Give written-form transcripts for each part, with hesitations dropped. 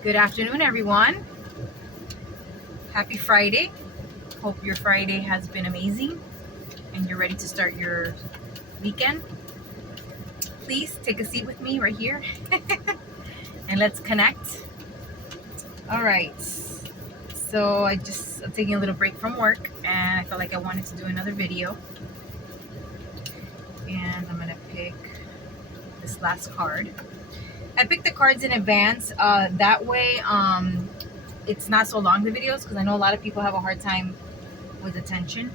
Good afternoon, everyone. Happy Friday. Hope your Friday has been amazing and you're ready to start your weekend. Please take a seat with me right here and let's connect. All right. So I'm taking a little break from work and I felt like I wanted to do another video. And I'm going to pick this last card. I picked the cards in advance. That way, it's not so long, the videos, because I know a lot of people have a hard time with attention.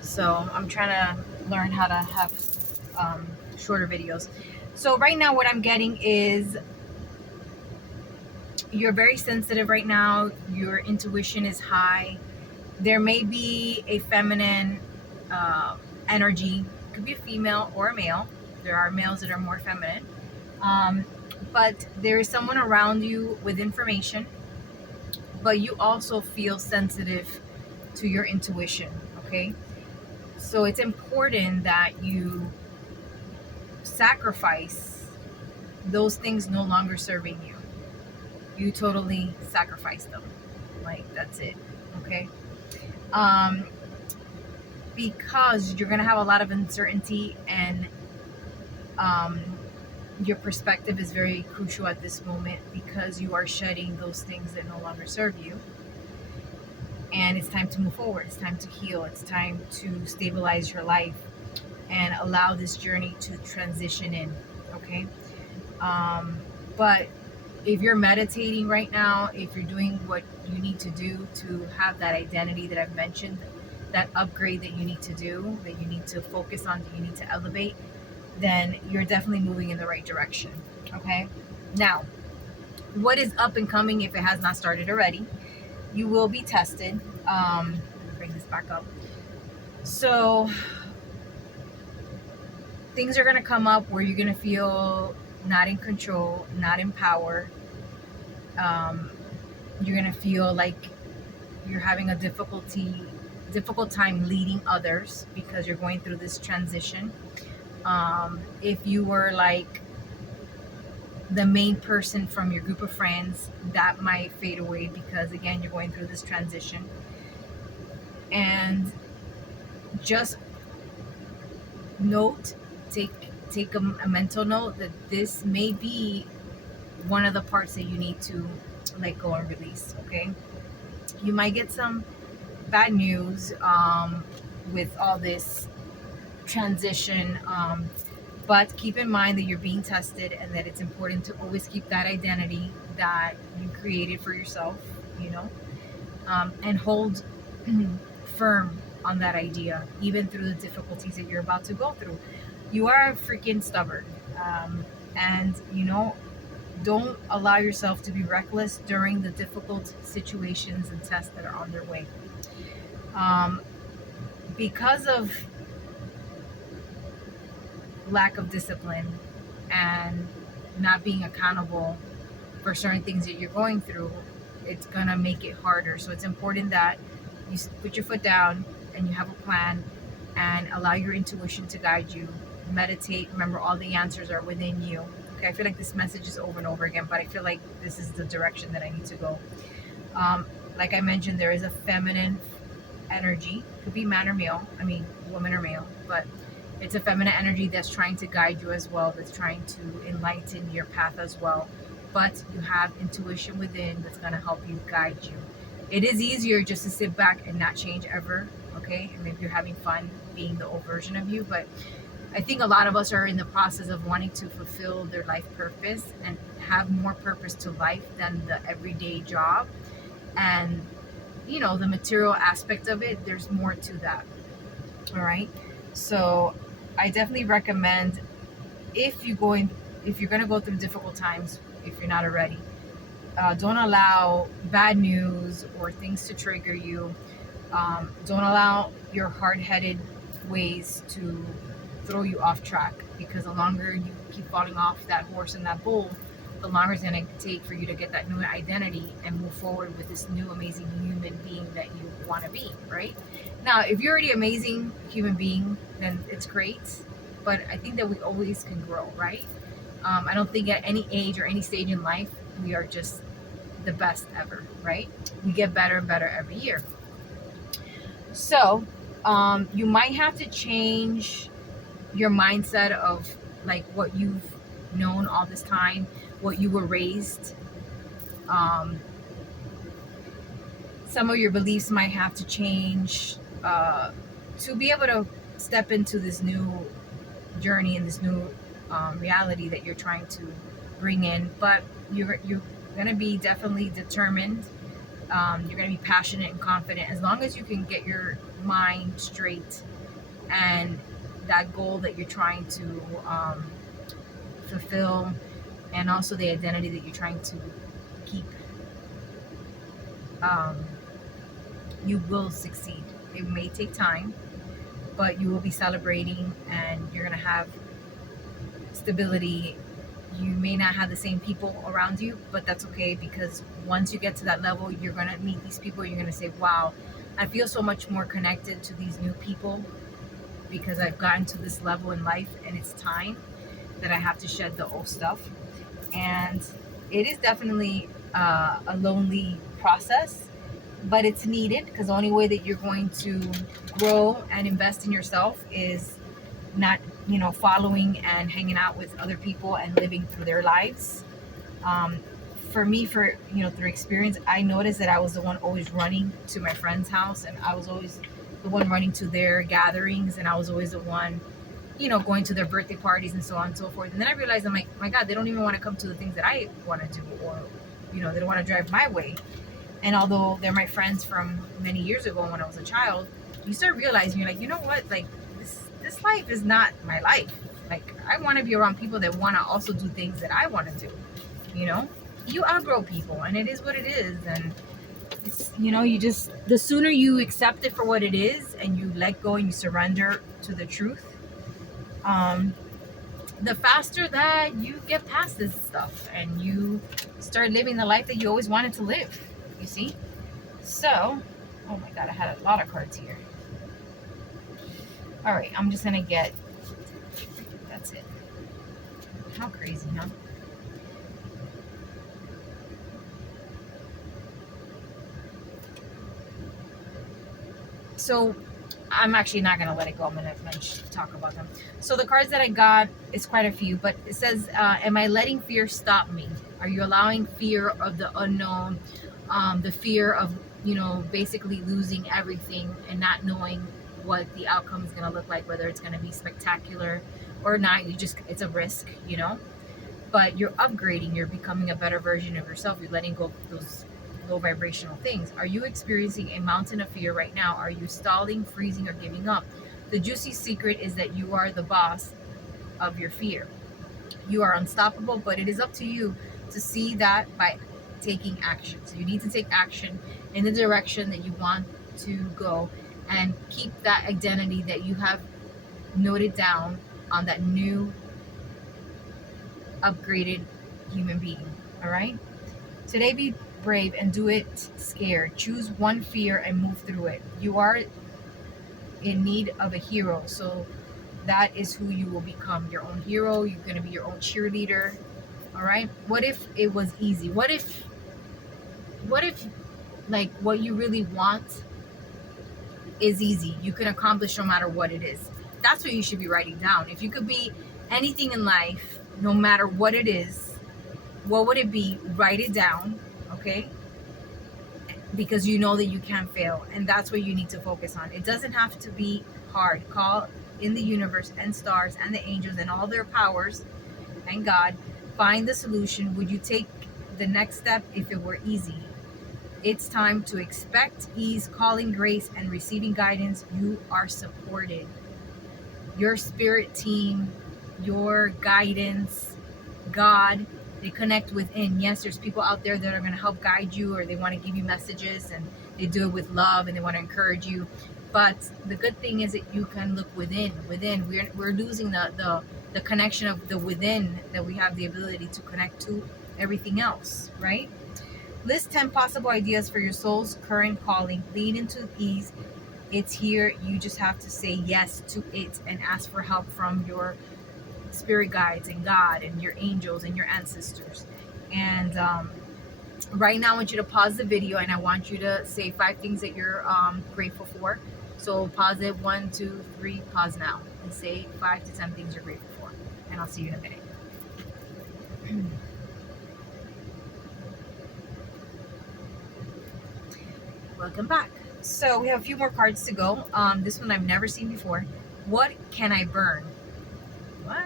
So I'm trying to learn how to have shorter videos. So right now what I'm getting is you're very sensitive right now. Your intuition is high. There may be a feminine energy. It could be a female or a male. There are males that are more feminine. But there is someone around you with information, but you also feel sensitive to your intuition, okay? So it's important that you sacrifice those things no longer serving you. You totally sacrifice them. Like, that's it, okay? Um, because you're gonna have a lot of uncertainty and your perspective is very crucial at this moment because you are shedding those things that no longer serve you. And it's time to move forward. It's time to heal. It's time to stabilize your life and allow this journey to transition in, okay? But if you're meditating right now, if you're doing what you need to do to have that identity that I've mentioned, that upgrade that you need to do, that you need to focus on, that you need to elevate, then you're definitely moving in the right direction, okay? Now, what is up and coming if it has not started already? You will be tested. Let me bring this back up. So things are going to come up where you're going to feel not in control, not in power. You're going to feel like you're having a difficult time leading others because you're going through this transition. If you were like the main person from your group of friends, that might fade away because again, you're going through this transition. And just take a mental note that this may be one of the parts that you need to let go and release, okay? You might get some bad news with all this transition, but keep in mind that you're being tested and that it's important to always keep that identity that you created for yourself, you know, and hold firm on that idea, even through the difficulties that you're about to go through. You are freaking stubborn. And, you know, don't allow yourself to be reckless during the difficult situations and tests that are on their way. Because of lack of discipline and not being accountable for certain things that you're going through, it's gonna make it harder. So it's important that you put your foot down and you have a plan and allow your intuition to guide you. Meditate. Remember, all the answers are within you. Okay, I feel like this message is over and over again, but I feel like this is the direction that I need to go. Like I mentioned, there is a feminine energy. Could be man or male. I mean, woman or male, but it's a feminine energy that's trying to guide you as well, that's trying to enlighten your path as well. But you have intuition within that's going to help you guide you. It is easier just to sit back and not change ever, okay? And maybe you're having fun being the old version of you, but I think a lot of us are in the process of wanting to fulfill their life purpose and have more purpose to life than the everyday job. And, you know, the material aspect of it, there's more to that. All right. So I definitely recommend if you're going to go through difficult times, if you're not already, don't allow bad news or things to trigger you. Don't allow your hard-headed ways to throw you off track, because the longer you keep falling off that horse and that bull, the longer it's going to take for you to get that new identity and move forward with this new amazing human being that you want to be, right? Now, if you're already an amazing human being, then it's great, but I think that we always can grow, right? I don't think at any age or any stage in life we are just the best ever, right? We get better and better every year. So you might have to change your mindset of like what you've known all this time, what you were raised. Um, some of your beliefs might have to change to be able to step into this new journey and this new reality that you're trying to bring in. But you're gonna be definitely determined. You're gonna be passionate and confident as long as you can get your mind straight and that goal that you're trying to fulfill, and also the identity that you're trying to keep. Um, you will succeed. It may take time, but you will be celebrating and you're going to have stability. You may not have the same people around you, but that's okay, because once you get to that level, you're going to meet these people. You're going to say, wow, I feel so much more connected to these new people because I've gotten to this level in life, and it's time that I have to shed the old stuff. And it is definitely a lonely process, but it's needed, because the only way that you're going to grow and invest in yourself is not, following and hanging out with other people and living through their lives. For me, through experience, I noticed that I was the one always running to my friend's house, and I was always the one running to their gatherings, and I was always the one, going to their birthday parties and so on and so forth. And then I realized, I'm like, my God, they don't even want to come to the things that I want to do, or, they don't want to drive my way. And although they're my friends from many years ago when I was a child, you start realizing, you're like, you know what, like this life is not my life. Like, I want to be around people that want to also do things that I want to do. You outgrow people, and it is what it is. And it's, you just, the sooner you accept it for what it is and you let go and you surrender to the truth, the faster that you get past this stuff and you start living the life that you always wanted to live. You see? So, oh my God, I had a lot of cards here. All right, I'm just gonna get, that's it. How crazy, huh? So I'm actually not gonna let it go. I'm gonna talk about them. So the cards that I got is quite a few, but it says, am I letting fear stop me? Are you allowing fear of the unknown, the fear of, basically losing everything and not knowing what the outcome is gonna look like, whether it's gonna be spectacular or not? It's a risk, but you're upgrading, you're becoming a better version of yourself. You're letting go of those low vibrational things. Are you experiencing a mountain of fear right now? Are you stalling, freezing, or giving up? The juicy secret is that you are the boss of your fear. You are unstoppable, but it is up to you to see that by taking action. So you need to take action in the direction that you want to go, and keep that identity that you have noted down on that new upgraded human being. All right? Today, be brave and do it scared. Choose one fear and move through it. You are in need of a hero, so that is who you will become. Your own hero. You're going to be your own cheerleader. All right? What if it was easy? What if like what you really want is easy? You can accomplish no matter what it is. That's what you should be writing down. If you could be anything in life, no matter what it is, what would it be? Write it down, okay? Because you know that you can't fail, and that's what you need to focus on. It doesn't have to be hard. Call in the universe and stars and the angels and all their powers and God. Find the solution. Would you take the next step if it were easy? It's time to expect ease, calling grace, and receiving guidance. You are supported. Your spirit team, your guidance, God, they connect within. Yes, there's people out there that are going to help guide you, or they want to give you messages, and they do it with love, and they want to encourage you. But the good thing is that you can look within. We're losing the connection of the within, that we have the ability to connect to everything else, right? List 10 possible ideas for your soul's current calling. Lean into ease. It's here. You just have to say yes to it and ask for help from your spirit guides and God and your angels and your ancestors. And Right now I want you to pause the video and I want you to say 5 things that you're grateful for. So pause it, 1, 2, 3, pause now, and say 5 to 10 things you're grateful for. And I'll see you in a minute. Welcome back. So we have a few more cards to go. This one I've never seen before. What can I burn? What?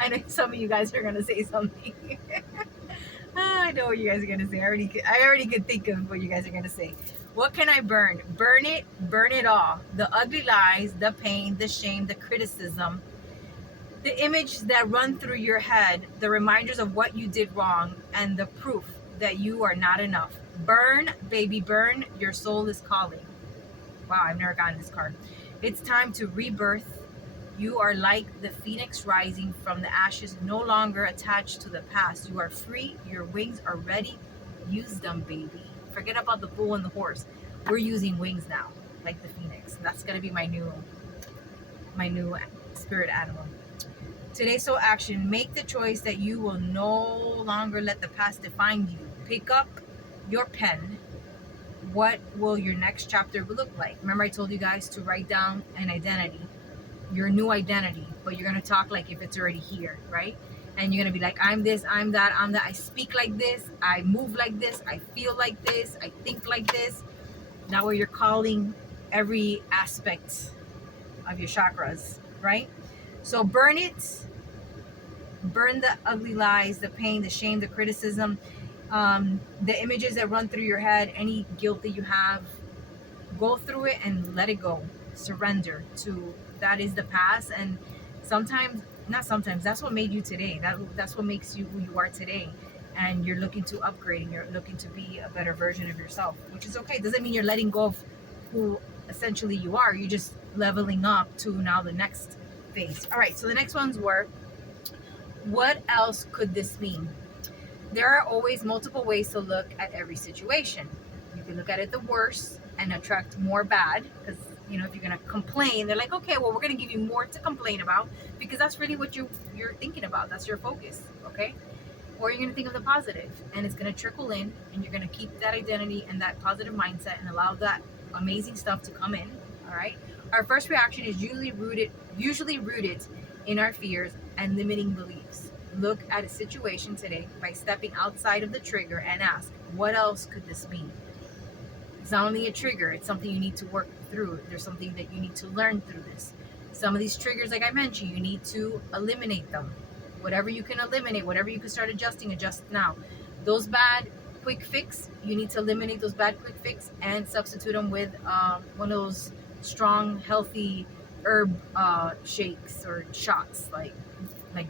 I know some of you guys are gonna say something. I know what you guys are gonna say. I already could think of what you guys are gonna say. What can I burn? Burn it all. The ugly lies, the pain, the shame, the criticism, the image that run through your head, the reminders of what you did wrong, and the proof that you are not enough. Burn, baby, burn. Your soul is calling. Wow, I've never gotten this card. It's time to rebirth. You are like the phoenix rising from the ashes, no longer attached to the past. You are free. Your wings are ready. Use them, baby. Forget about the bull and the horse. We're using wings now, like the phoenix. That's gonna be my new spirit animal. Today's soul action: make the choice that you will no longer let the past define you. Pick up your pen. What will your next chapter look like? Remember I told you guys to write down an identity, your new identity, but you're going to talk like if it's already here, right? And you're going to be like, I'm this, I'm that, I speak like this, I move like this, I feel like this, I think like this. Now where you're calling every aspect of your chakras, right? So burn it. Burn the ugly lies, the pain, the shame, the criticism, the images that run through your head, any guilt that you have. Go through it and let it go. Surrender to that is the past. And sometimes, not sometimes, that's what made you today. That's what makes you who you are today. And you're looking to upgrade and you're looking to be a better version of yourself, which is okay. It doesn't mean you're letting go of who essentially you are. You're just leveling up to now the next phase. All right, so the next ones were, what else could this mean? There are always multiple ways to look at every situation. You can look at it the worst and attract more bad, because if you're gonna complain, they're like, okay, well, we're gonna give you more to complain about, because that's really what you're thinking about. That's your focus, okay? Or you're gonna think of the positive, and it's gonna trickle in, and you're gonna keep that identity and that positive mindset and allow that amazing stuff to come in. All right. Our first reaction is usually rooted in our fears and limiting beliefs. Look at a situation today by stepping outside of the trigger and ask, what else could this mean? It's not only a trigger, it's something you need to work through. There's something that you need to learn through this. Some of these triggers, like I mentioned, you need to eliminate them. Whatever you can eliminate, whatever you can start adjusting, adjust now. Those bad quick fix, you need to eliminate those bad quick fix and substitute them with one of those strong, healthy herb shakes or shots, like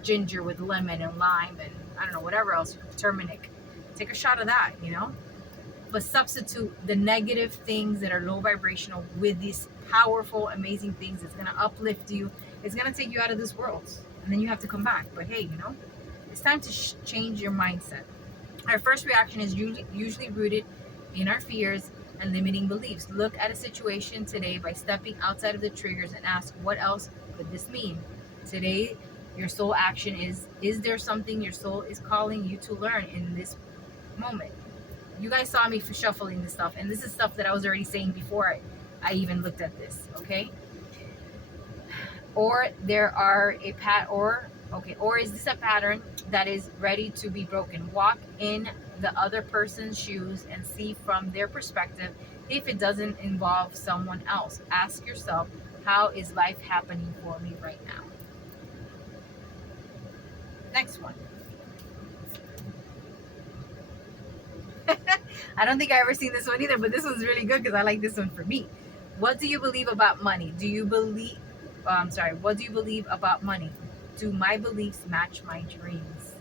ginger with lemon and lime and I don't know, whatever else, turmeric. Take a shot of that, but substitute the negative things that are low vibrational with these powerful, amazing things. It's going to uplift you. It's going to take you out of this world, and then you have to come back. But hey, it's time to change your mindset. Our first reaction is usually rooted in our fears and limiting beliefs. Look at a situation today by stepping outside of the triggers and ask, what else could this mean? Today, your soul action is there something your soul is calling you to learn in this moment? You guys saw me shuffling this stuff, and this is stuff that I was already saying before I even looked at this, okay? Or or is this a pattern that is ready to be broken? Walk in the other person's shoes and see from their perspective if it doesn't involve someone else. Ask yourself, how is life happening for me right now? Next one. I don't think I ever seen this one either, but this one's really good because I like this one for me. What do you believe about money? What do you believe about money? Do my beliefs match my dreams?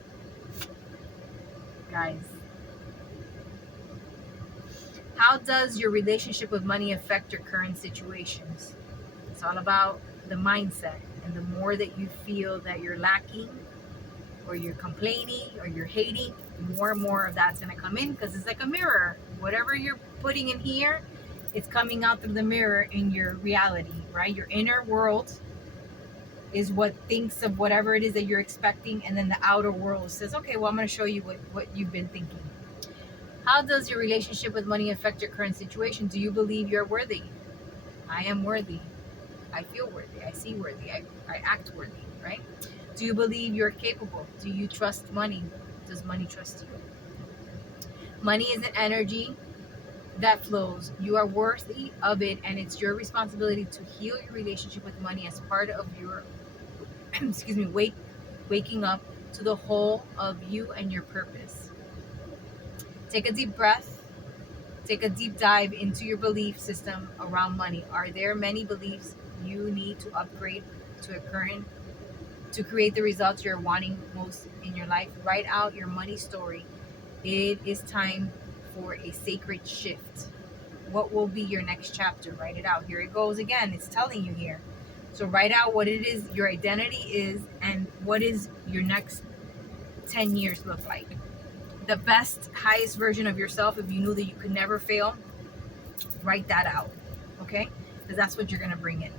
Guys, how does your relationship with money affect your current situations? It's all about the mindset, and the more that you feel that you're lacking, or you're complaining, or you're hating, more and more of that's going to come in, because it's like a mirror. Whatever you're putting in here, it's coming out through the mirror in your reality, right? Your inner world is what thinks of whatever it is that you're expecting, and then the outer world says, okay, well, I'm going to show you what you've been thinking. How does your relationship with money affect your current situation? Do you believe you're worthy? I am worthy. I feel worthy. I see worthy. I act worthy, right? Do you believe you're capable? Do you trust money? Does money trust you? Money is an energy that flows. You are worthy of it, and it's your responsibility to heal your relationship with money as part of your excuse me, waking up to the whole of you and your purpose. Take a deep breath. Take a deep dive into your belief system around money. Are there many beliefs you need to upgrade to a current to create the results you're wanting most in your life? Write out your money story. It is time for a sacred shift. What will be your next chapter? Write it out. Here it goes again. It's telling you here. So write out what it is your identity is and what is your next 10 years look like. The best, highest version of yourself, if you knew that you could never fail, write that out. Okay? Because that's what you're going to bring in.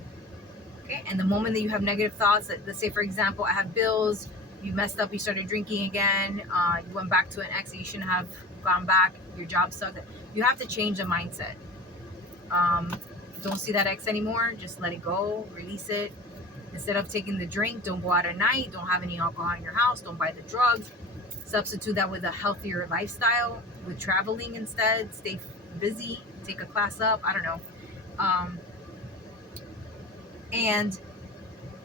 Okay? And the moment that you have negative thoughts, let's say, for example, I have bills, you messed up, you started drinking again, you went back to an ex that you shouldn't have gone back, your job sucked. You have to change the mindset. Don't see that ex anymore. Just let it go. Release it. Instead of taking the drink, don't go out at night. Don't have any alcohol in your house. Don't buy the drugs. Substitute that with a healthier lifestyle, with traveling instead. Stay busy. Take a class up. I don't know. And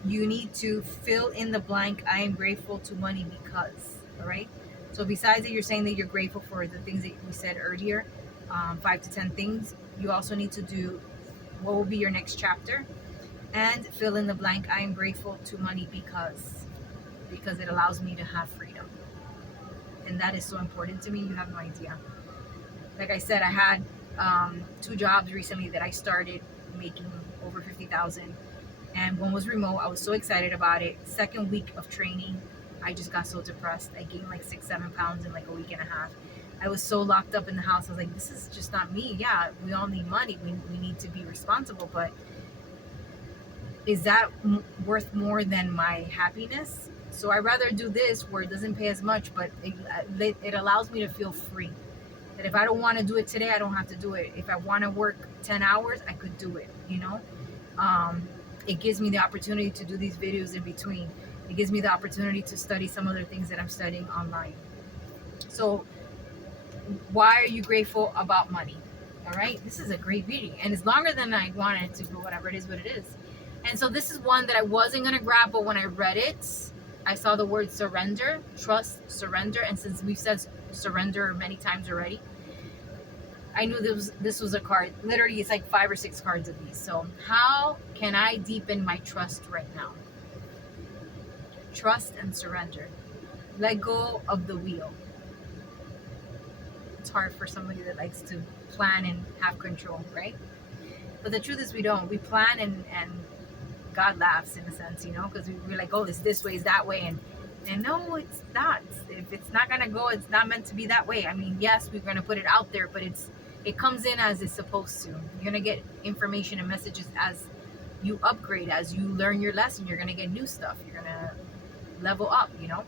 you need to fill in the blank. I am grateful to money because. All right. So besides that, you're saying that you're grateful for the things that we said earlier, 5 to 10 things. You also need to do what will be your next chapter and fill in the blank. I am grateful to money because it allows me to have freedom. And that is so important to me. You have no idea. Like I said, I had 2 jobs recently that I started making over 50,000, and one was remote. I was so excited about it. Second week of training, I just got so depressed. I gained like 6-7 pounds in like a week and a half. I was so locked up in the house. I was like, this is just not me. Yeah, we all need money. We need to be responsible. But is that worth more than my happiness? So I'd rather do this where it doesn't pay as much, but it allows me to feel free. That if I don't want to do it today, I don't have to do it. If I want to work 10 hours, I could do it, you know? It gives me the opportunity to do these videos in between. It gives me the opportunity to study some other things that I'm studying online. So why are you grateful about money? All right, this is a great video, and it's longer than I wanted to, but whatever, it is what it is. And so this is one that I wasn't gonna grab, but when I read it, I saw the word surrender, trust, surrender, and since we've said surrender many times already, I knew this was a card. Literally, it's like 5 or 6 cards of these. So how can I deepen my trust right now? Trust and surrender. Let go of the wheel. It's hard for somebody that likes to plan and have control, right? But the truth is we don't. We plan and God laughs in a sense, you know, because we're like, oh, it's this way, it's that way, and no, it's not. If it's not gonna go, it's not meant to be that way. I mean, yes, we're gonna put it out there, but it comes in as it's supposed to. You're gonna get information and messages as you upgrade, as you learn your lesson. You're gonna get new stuff. You're gonna level up, you know.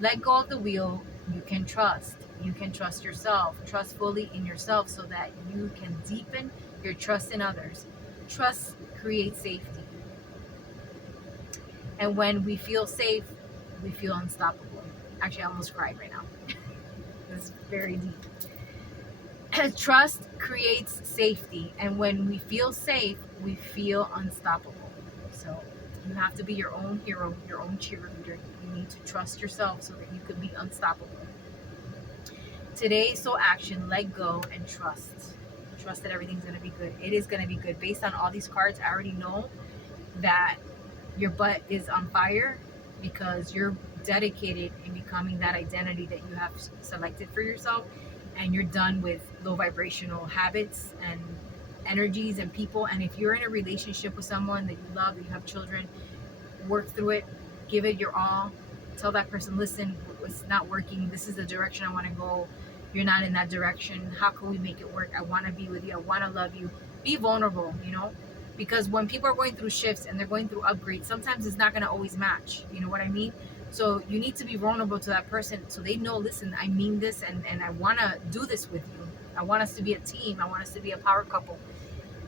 Let go of the wheel. You can trust. You can trust yourself. Trust fully in yourself so that you can deepen your trust in others. Trust creates safety. And when we feel safe, we feel unstoppable. Actually, I almost cried right now. It's very deep. Trust creates safety. And when we feel safe, we feel unstoppable. So you have to be your own hero, your own cheerleader. You need to trust yourself so that you can be unstoppable. Today's soul action, let go and trust. Trust that everything's going to be good. It is going to be good. Based on all these cards, I already know that your butt is on fire because you're dedicated in becoming that identity that you have selected for yourself, and you're done with low vibrational habits and energies and people. And if you're in a relationship with someone that you love, that you have children, work through it, give it your all. Tell that person, listen, it's not working. This is the direction I want to go. You're not in that direction. How can we make it work? I want to be with you. I want to love you. Be vulnerable, you know, because when people are going through shifts and they're going through upgrades, sometimes it's not going to always match. You know what I mean? So you need to be vulnerable to that person so they know, listen, I mean this, and I want to do this with you. I want us to be a team. I want us to be a power couple.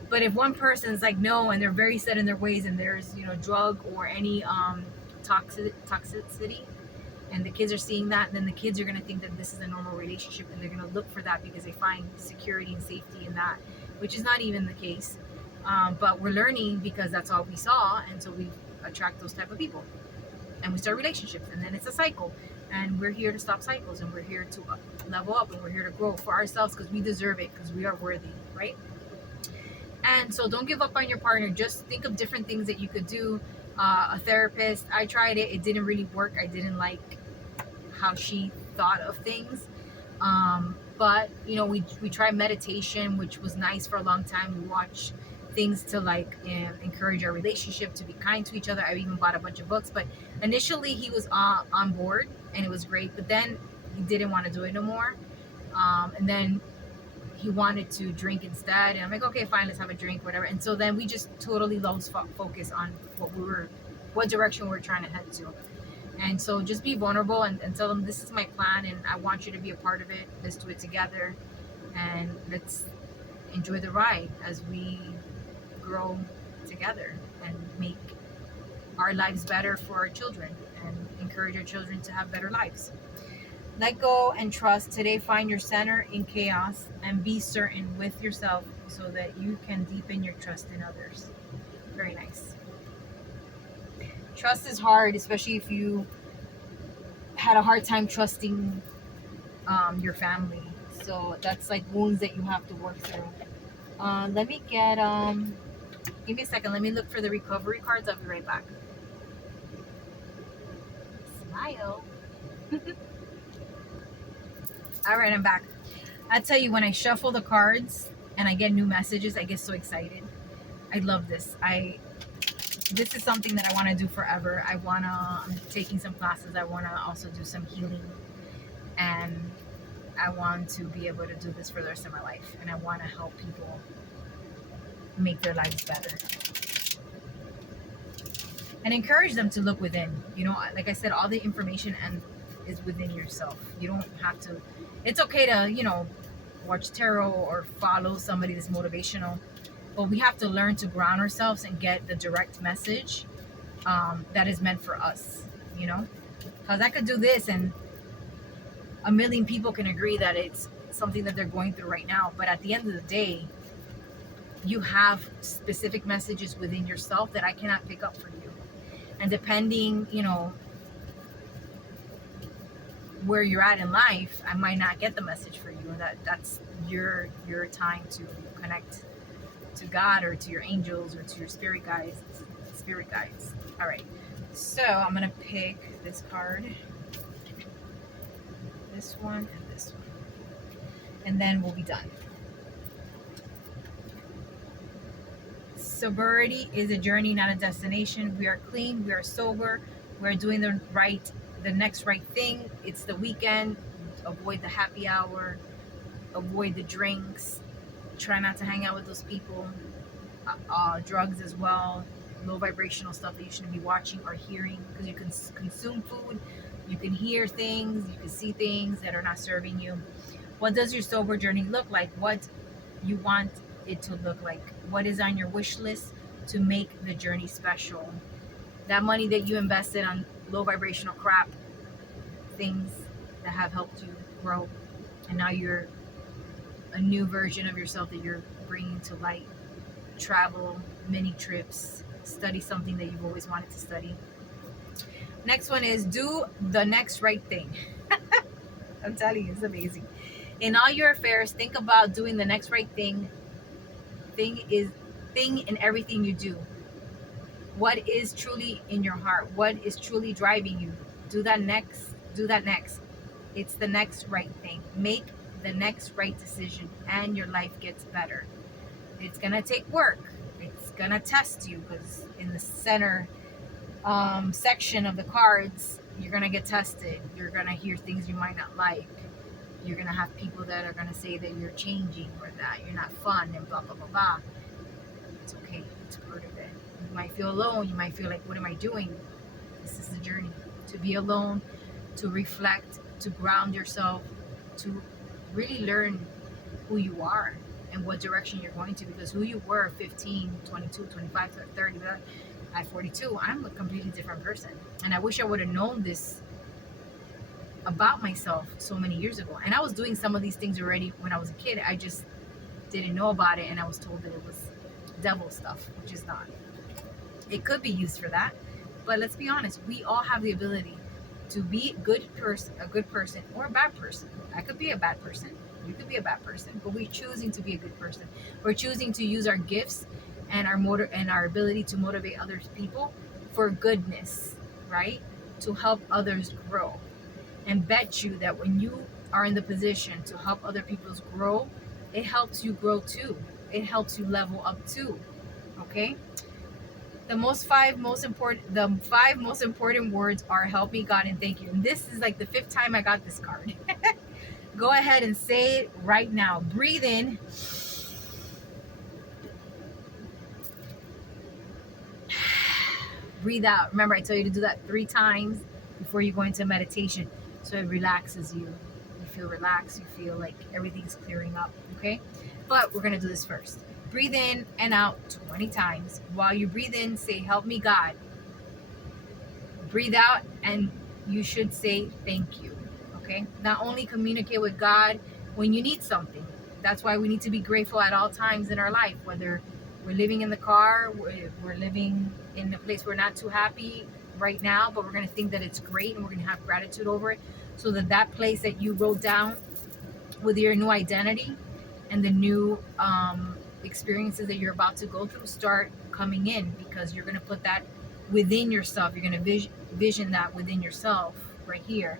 But if one person's like no, and they're very set in their ways, and there's drug or any toxicity, and the kids are seeing that, then the kids are going to think that this is a normal relationship, and they're going to look for that because they find security and safety in that, which is not even the case. But we're learning because that's all we saw, and so we attract those type of people, and we start relationships, and then it's a cycle. And we're here to stop cycles, and we're here to level up, and we're here to grow for ourselves because we deserve it, because we are worthy, right? And so don't give up on your partner. Just think of different things that you could do. A therapist, I tried it. It didn't really work. I didn't like how she thought of things. But we tried meditation, which was nice for a long time. We watched things to like encourage our relationship, to be kind to each other. I even bought a bunch of books. But initially he was on board, and it was great. But then he didn't want to do it no more. And then he wanted to drink instead, and I'm like, okay, fine, let's have a drink, whatever. And so then we just totally lost focus on what direction we were trying to head to. And so just be vulnerable and tell them, this is my plan, and I want you to be a part of it. Let's do it together, and let's enjoy the ride as we grow together and make our lives better for our children and encourage our children to have better lives. Let go and trust. Today, find your center in chaos and be certain with yourself so that you can deepen your trust in others. Very nice. Trust is hard, especially if you had a hard time trusting your family. So that's like wounds that you have to work through. Let me get, give me a second. Let me look for the recovery cards. I'll be right back. Smile. All right, I'm back. I tell you, when I shuffle the cards and I get new messages, I get so excited. I love this. This is something that I want to do forever. I'm taking some classes. I want to also do some healing, and I want to be able to do this for the rest of my life, and I want to help people make their lives better and encourage them to look within. Like I said, all the information is within yourself. You don't have to. It's okay to watch tarot or follow somebody that's motivational, but we have to learn to ground ourselves and get the direct message that is meant for us. Because I could do this and a million people can agree that it's something that they're going through right now, but at the end of the day, you have specific messages within yourself that I cannot pick up for you. And depending where you're at in life, I might not get the message for you. That's your time to connect to God or to your angels or to your spirit guides. All right, so I'm gonna pick this card, this one, and this one, and then we'll be done. Sobriety is a journey, not a destination. We are clean, we are sober, we're doing the next right thing. It's the weekend. Avoid the happy hour, avoid the drinks, try not to hang out with those people. Drugs as well, low vibrational stuff that you shouldn't be watching or hearing, because you can consume food, you can hear things, you can see things that are not serving you. What does your sober journey look like? What you want it to look like? What is on your wish list to make the journey special? That money that you invested on low vibrational crap, things that have helped you grow, and now you're a new version of yourself that you're bringing to light. Travel, mini trips, study something that you've always wanted to study. Next one is do the next right thing. I'm telling you, it's amazing. In all your affairs, think about doing the next right thing. Thing in everything you do. What is truly in your heart? What is truly driving you? Do that next. It's the next right thing. Make the next right decision and your life gets better. It's gonna take work. It's gonna test you, because in the center section of the cards, you're gonna get tested. You're gonna hear things you might not like. You're gonna have people that are gonna say that you're changing or that you're not fun and blah blah blah blah. It's okay. It's part of it. You might feel alone. You might feel like, what am I doing? This is the journey. to be alone, to reflect, to ground yourself, to really learn who you are and what direction you're going to, because who you were 15, 22, 25, 30, at 42, I'm a completely different person. And I wish I would have known this about myself so many years ago. And I was doing some of these things already when I was a kid. I just didn't know about it, and I was told that it was devil stuff, which is not. It could be used for that, but let's be honest, we all have the ability to be a good person or a bad person. I could be a bad person, you could be a bad person, but we're choosing to be a good person. We're choosing to use our gifts and our ability to motivate other people for goodness, right? To help others grow. And bet you that when you are in the position to help other people grow, it helps you grow too. It helps you level up too. Okay? The five most important words are help me God and thank you. And this is like the 5th time I got this card. Go ahead and say it right now. Breathe in. Breathe out. Remember, I tell you to do that 3 times before you go into meditation, so it relaxes you. You feel relaxed. You feel like everything's clearing up. Okay? But we're going to do this first. Breathe in and out 20 times. While you breathe in, say, help me God. Breathe out, and you should say thank you. Okay? Not only communicate with God when you need something. That's why we need to be grateful at all times in our life, whether we're living in the car, we're living in a place we're not too happy right now, but we're going to think that it's great and we're going to have gratitude over it, so that that place that you wrote down with your new identity and the new experiences that you're about to go through start coming in, because you're going to put that within yourself. You're going to vision that within yourself right here,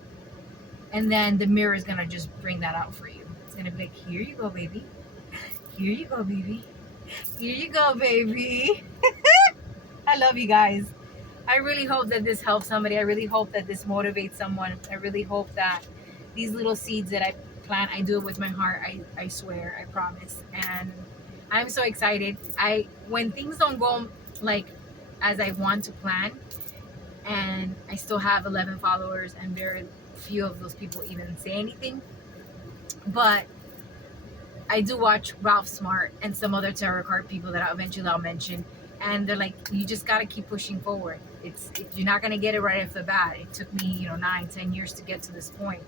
and then the mirror is going to just bring that out for you. It's going to be like, here you go, baby. Here you go, baby. Here you go, baby. I love you guys. I really hope that this helps somebody. I really hope that this motivates someone. I really hope that these little seeds that I plant, I do it with my heart. I swear, I promise. And I'm so excited. When things don't go like as I want to plan, and I still have 11 followers and very few of those people even say anything, but I do watch Ralph Smart and some other tarot card people that I'll mention, and they're like, you just got to keep pushing forward. You're not going to get it right off the bat. It took me 9-10 years to get to this point.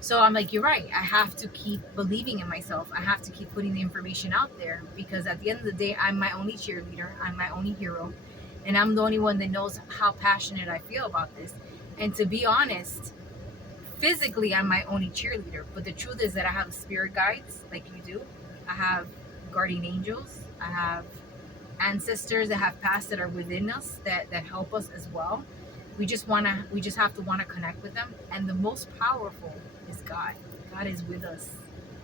So I'm like, you're right. I have to keep believing in myself. I have to keep putting the information out there, because at the end of the day, I'm my only cheerleader. I'm my only hero. And I'm the only one that knows how passionate I feel about this. And to be honest, physically, I'm my only cheerleader. But the truth is that I have spirit guides like you do. I have guardian angels. I have ancestors that have passed that are within us that help us as well. We just have to want to connect with them. And the most powerful is God. God is with us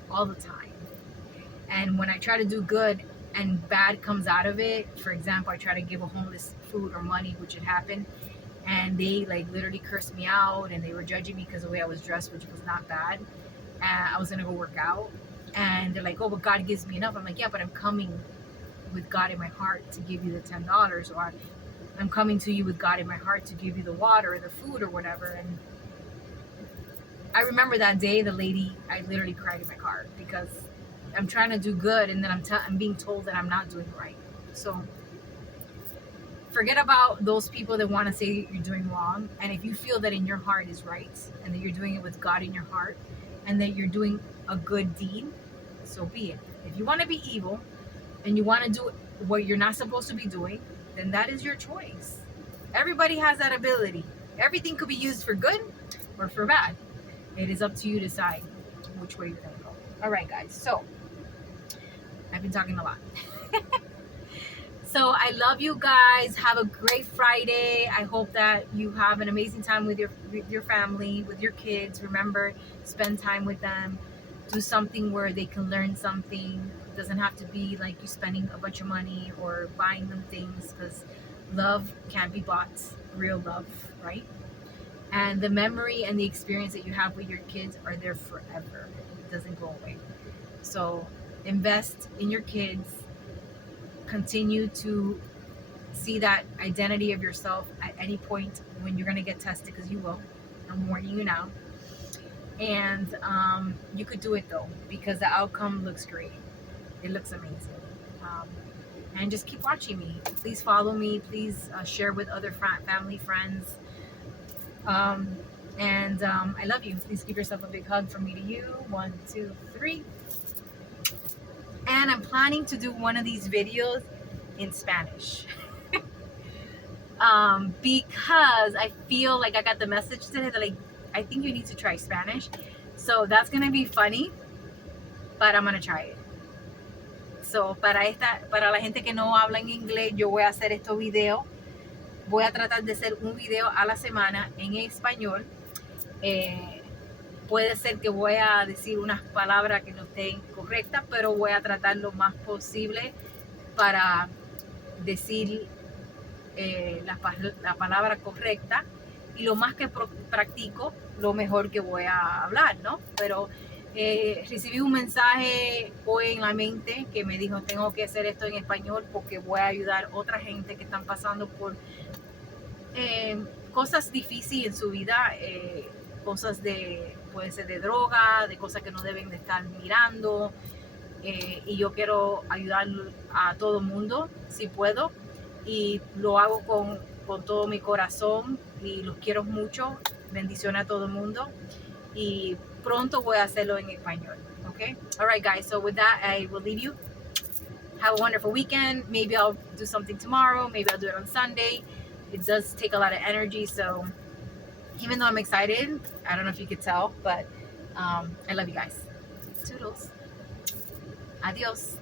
all the time. And when I try to do good and bad comes out of it, for example, I try to give a homeless food or money, which had happened, and they like literally cursed me out, and they were judging me because of the way I was dressed, which was not bad. And I was gonna go work out, and they're like, oh, but God gives me enough. I'm like, yeah, but I'm coming with God in my heart to give you the $10, or I'm coming to you with God in my heart to give you the water or the food or whatever. And I remember that day, the lady, I literally cried in my car because I'm trying to do good, and then I'm being told that I'm not doing right. So forget about those people that want to say that you're doing wrong. And if you feel that in your heart is right, and that you're doing it with God in your heart, and that you're doing a good deed, so be it. If you want to be evil and you want to do what you're not supposed to be doing, then that is your choice. Everybody has that ability. Everything could be used for good or for bad. It is up to you to decide which way you're going to go. All right, guys. So I've been talking a lot. So I love you guys. Have a great Friday. I hope that you have an amazing time with your family, with your kids. Remember, spend time with them. Do something where they can learn something. It doesn't have to be like you spending a bunch of money or buying them things, because love can't be bought. Real love, right? And the memory and the experience that you have with your kids are there forever. It doesn't go away. So invest in your kids. Continue to see that identity of yourself at any point when you're gonna get tested, because you will. I'm warning you now. And you could do it though, because the outcome looks great. It looks amazing. And just keep watching me. Please follow me. Please share with other family, friends. I love you. Please give yourself a big hug from me to you. 1, 2, 3. And I'm planning to do one of these videos in Spanish. Because I feel like I got the message today that, like, I think you need to try Spanish. So that's gonna be funny, but I'm gonna try it. So para la gente que no habla en inglés, yo voy a hacer estos videos. Voy a tratar de hacer un video a la semana en español. Puede ser que voy a decir unas palabras que no estén correctas, pero voy a tratar lo más posible para decir la palabra correcta, y lo más que practico, lo mejor que voy a hablar, ¿no? Pero recibí un mensaje hoy en la mente que me dijo, tengo que hacer esto en español porque voy a ayudar a otra gente que están pasando por cosas difíciles en su vida, cosas puede ser de droga, de cosas que no deben de estar mirando, y yo quiero ayudar a todo el mundo si puedo, y lo hago con todo mi corazón, y los quiero mucho. Bendiciones a todo el mundo, y pronto voy a hacerlo en español. Okay? All right, guys. So with that, I will leave you. Have a wonderful weekend. Maybe I'll do something tomorrow. Maybe I'll do it on Sunday. It does take a lot of energy, so even though I'm excited, I don't know if you could tell, but I love you guys. Toodles. Adios.